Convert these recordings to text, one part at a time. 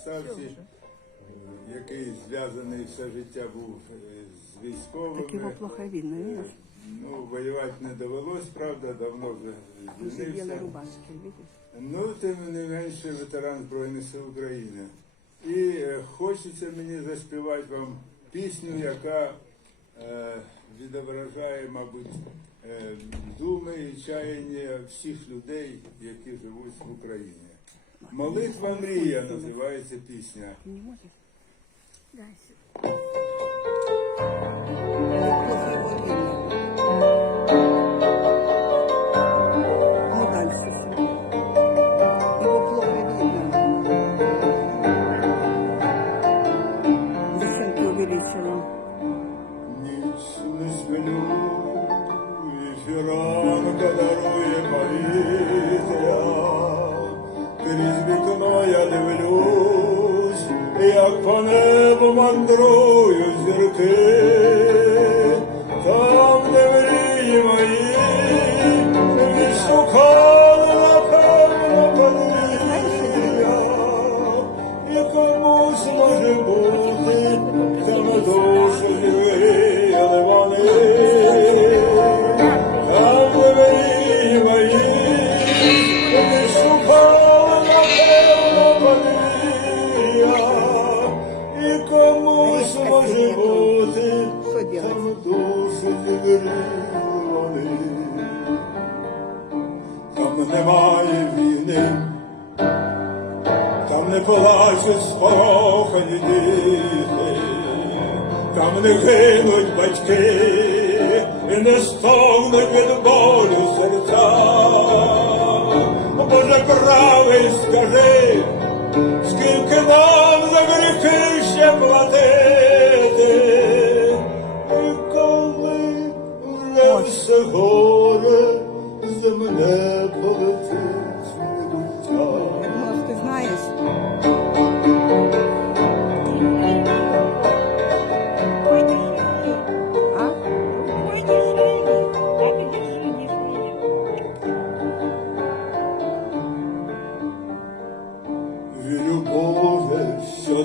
Ставці, який зв'язаний все життя був е, з військовими. Так его плохо видно, видишь? Ну, воювати не довелось, правда, давно вже звільнився. Ну, тим не менше ветеран Збройних сил України. І е, хочеться мені заспівати вам пісню, яка е, відображає, мабуть, е, думи і чаяння всіх людей, які живуть в Україні. Молитва мрія називається пісня. Ты не можешь? Дай сюда. Плохо его видно. Ну, дальше. всё. Его плохо видно. Зачем ты увеличила? Ніч не сплю, і фіранка дарує повітря. я дивлюсь, як по небу мандрують Зігріли вони. Там немає війни. Там не плачуть спорохані діти, там не гинуть батьки, і не стогнуть від болю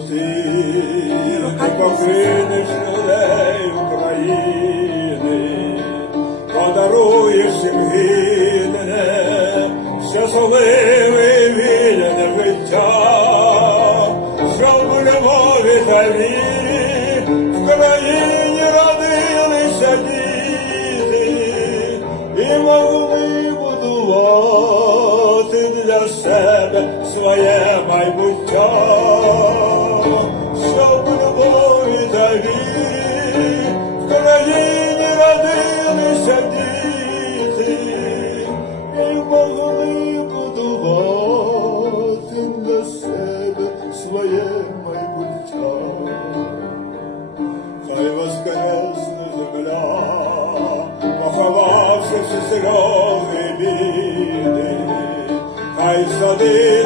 що ти покинеш людей України, подаруєш їм гідне, щасливе вільне життя, щоб у любові та вірі в країні родилися діти і могли будувати для себе своє майбуття, поховавши всі сльози і біди, хай сади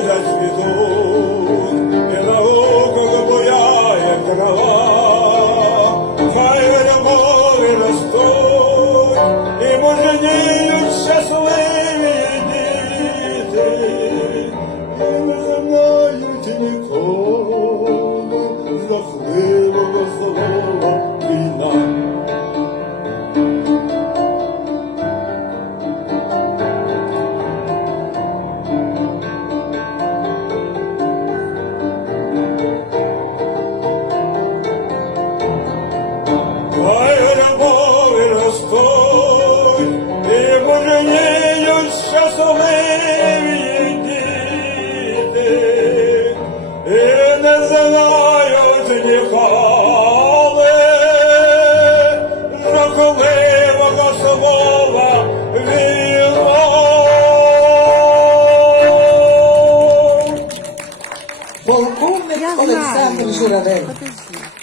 Полковник Олександр. Журавель,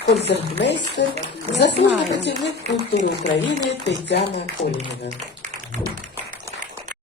концертмейстер, заслужений працівник культури України Тетяна Оліна.